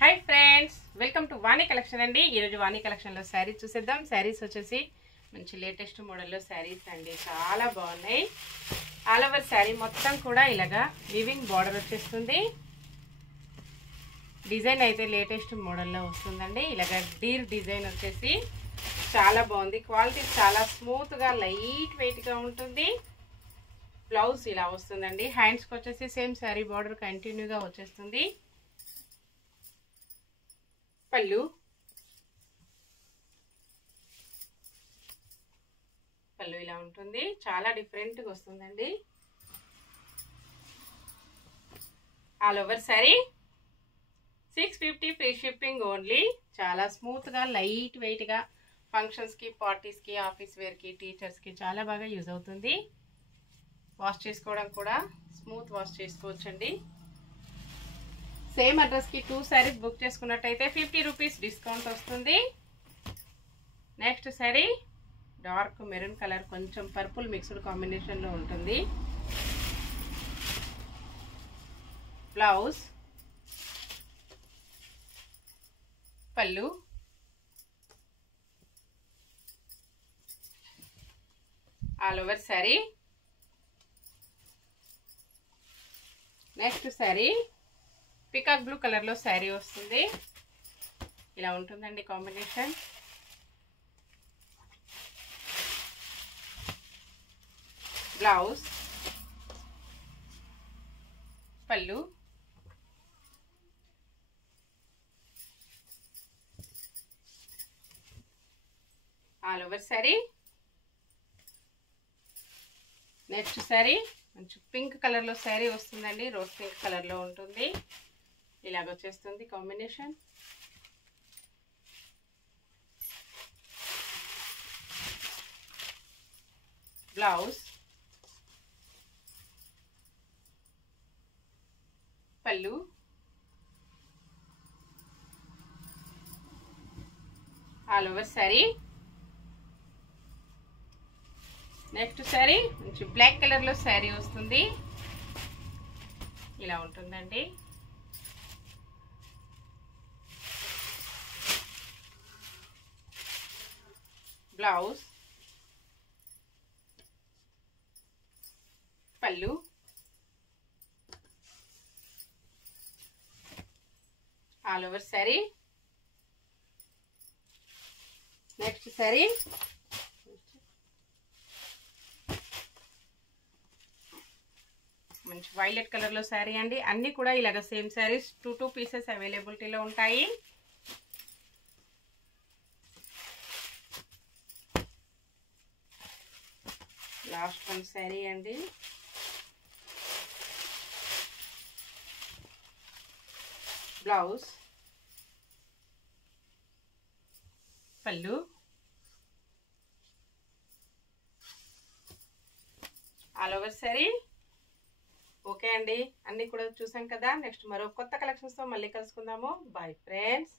hi friends welcome to Vani collection अंडी Vani collection लो सारी चूसेद्दाम सारीस वच्चेसी मंची लेटेस्ट मॉडल लो सारीस अंडी चाला बागुन्नायि आल ओवर सारी मोत्तं कूडा इलागा वीविंग बॉर्डर वच्चेस्तुंदी डिजाइन अयिते लेटेस्ट मॉडल लो वस्तुंदंडी इलागा डीर डिजाइन वच्चेसी चाला बागुंदी क्वालिटी चाला स्मूथ गा लाइट वेट गा उंटुंदी ब्लाउज इला वस्तुंदंडी हैंड्स की वच्चेसी सेम सारी बॉर्डर कंटिन्यू गा वच्चेस्तुंदी पल्लू पल्लू ఇలా ఉంటుంది చాలా డిఫరెంట్ గా వస్తుందండి all over sorry 650 free shipping only చాలా స్మూత్ గా లైట్ వెయిట్ గా ఫంక్షన్స్ కి పార్టీస్ కి ఆఫీస్ వేర్ కి టీచర్స్ కి చాలా బాగా యూస్ అవుతుంది వాష్ చేసుకోవడం కూడా స్మూత్ వాష్ చేసుకోవచ్చండి సేమ్ అడ్రస్ కి 2 సారీస్ బుక్ చేసుకున్నట్లయితే 50 రూపాయస్ డిస్కౌంట్ వస్తుంది next sorry dark maroon colour కొంచెం పర్పుల్ మిక్స్డ్ కాంబినేషన్ లో ఉంటుంది బ్లౌజ్ పల్లు all over sorry next sorry peacock blue colour లో సారీ వస్తుంది ఇలా ఉంటుందండి కాంబినేషన్ బ్లౌజ్ పల్లు all over sorry next sorry మంచి పింక్ కలర్ లో సారీ వస్తుందండి రోజ్ పింక్ కలర్ లో ఉంటుంది ఇలాగ వచ్చేస్తుంది కాంబినేషన్ బ్లౌజ్ పల్లు all over sorry next sorry మంచి బ్లాక్ కలర్ లో సారీ వస్తుంది ఇలా ఉంటుందండి బ్లౌజ్ పల్లు all over sorry next sorry మంచి వైలెట్ కలర్ లో సారీ అండి అన్ని కూడా ఇలాగ సేమ్ సారీస్ 2 పీసెస్ అవైలబిలిటీలో ఉంటాయి లాస్ట్ వన్ సారీ అండి బ్లౌజ్ పల్లు ఆల్ ఓవర్ సారీ ఓకే అండి అన్ని కూడా చూసాం కదా నెక్స్ట్ మరో కొత్త కలెక్షన్స్ తో మళ్ళీ కలుసుకుందాము బై ఫ్రెండ్స్